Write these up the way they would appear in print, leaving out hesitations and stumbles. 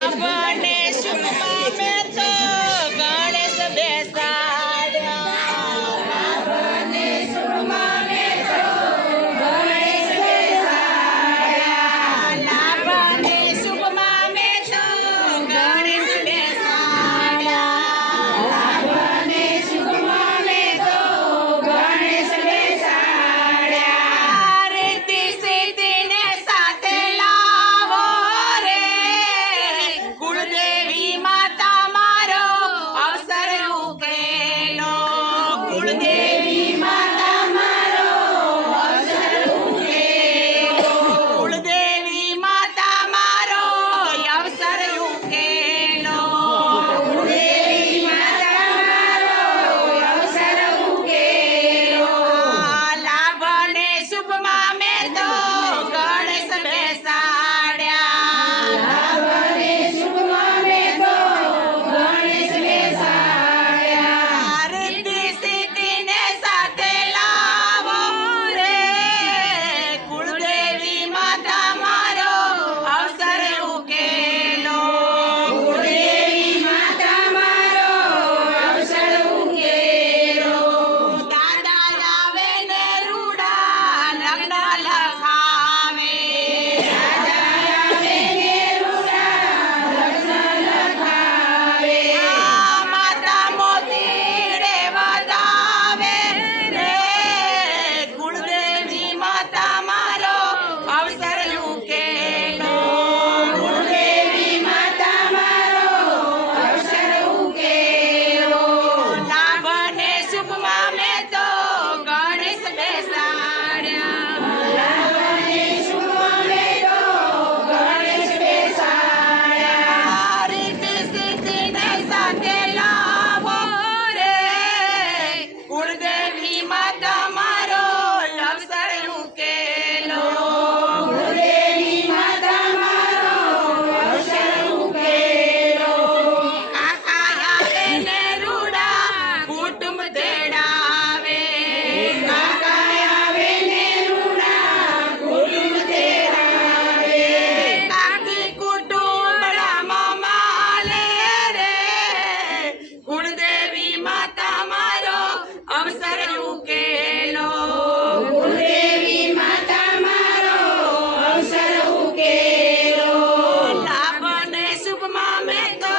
अपने सुखमा में तो गणेश बेसाड्या अपने सुखमा में तो गणेश बेसाड्या अपने सुखमा में तो गणेश बेसाड्या अपने सुखमा में तो गणेश बेसाड्या रिद्धि सिद्धि ने साथे लावो रे कुलदेवी माता मारो अवसर उकेलो कुलदेवी माता मारो अवसर उकेलो कुलदेवी माता मारो अवसर उकेलो कुलदेवी माता मारो अवसर उकेलो लाभने शुभमा में तो गणेश बेसाड्या लाभने शुभमा में तो गणेश बेसाड्या रिद्धि सिद्धि ने साथे लावो रे कुलदेवी माता मारो अवसर उकेलो कुलदेवी माता मारो अवसर उकेलो दादा आवे ने रूड़ा लग्न लखावे दादा आवे ने रूड़ा लग्न लखावे माता मोतीड़े वधावे रे कुलदेवी माता मारो अवसर उकेलो कुलदेवी माता मारो अवसर उकेलो लाभने शुभमा में तो गणेश बेसाड्या लाभने शुभमा में तो गणेश बेसाड्या रिद्धि सिद्धि ने साथे लावो रे कुलदेवी माता मारो अवसर उकेलो कुलदेवी माता मारो अवसर उकेलो काका आवे ने रूड़ा कुटुंब तेड़ावे काका आवे ने रूड़ा कुटुंब तेड़ावे काकी कुटुंब माले रे कुलदेवी माता मारो अवसर उकेलो कुलदेवी माता मारो अवसर उकेलो लाभने शुभमा में तो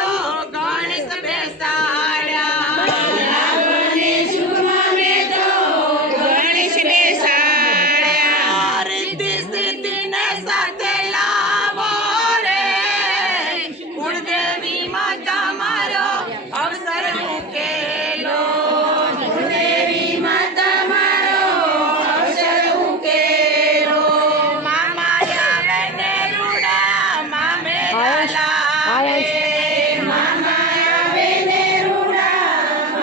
गणेश बेसाड्या लाभने शुभमा में तो गणेश बेसाड्या रिद्धि सिद्धि ने साथे लावो रे कुलदेवी माता मारो अवसर उकेलो कुलदेवी माता मारो अवसर उकेलो मामा आवे ने रूड़ा मामे लावे मामा आवे ने रूड़ा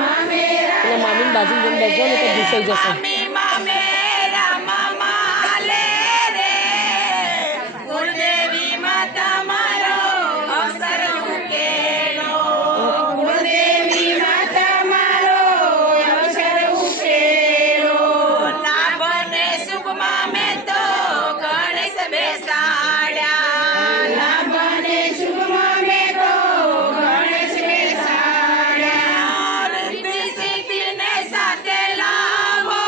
मामे એટલે મામીની બાજુ જઈને બેસજો ને તો ઘૂસાઈ જશે मामी मामेरा मामा ले रे कुलदेवी माता मारो अवसर उकेलो कुलदेवी माता मारो अवसर उकेलो लाभने शुभमा में तो गणेश बेसाड्या लाभने शुभमा में तो गणेश बेसाड्या रिद्धि सिद्धि ने साथे लावो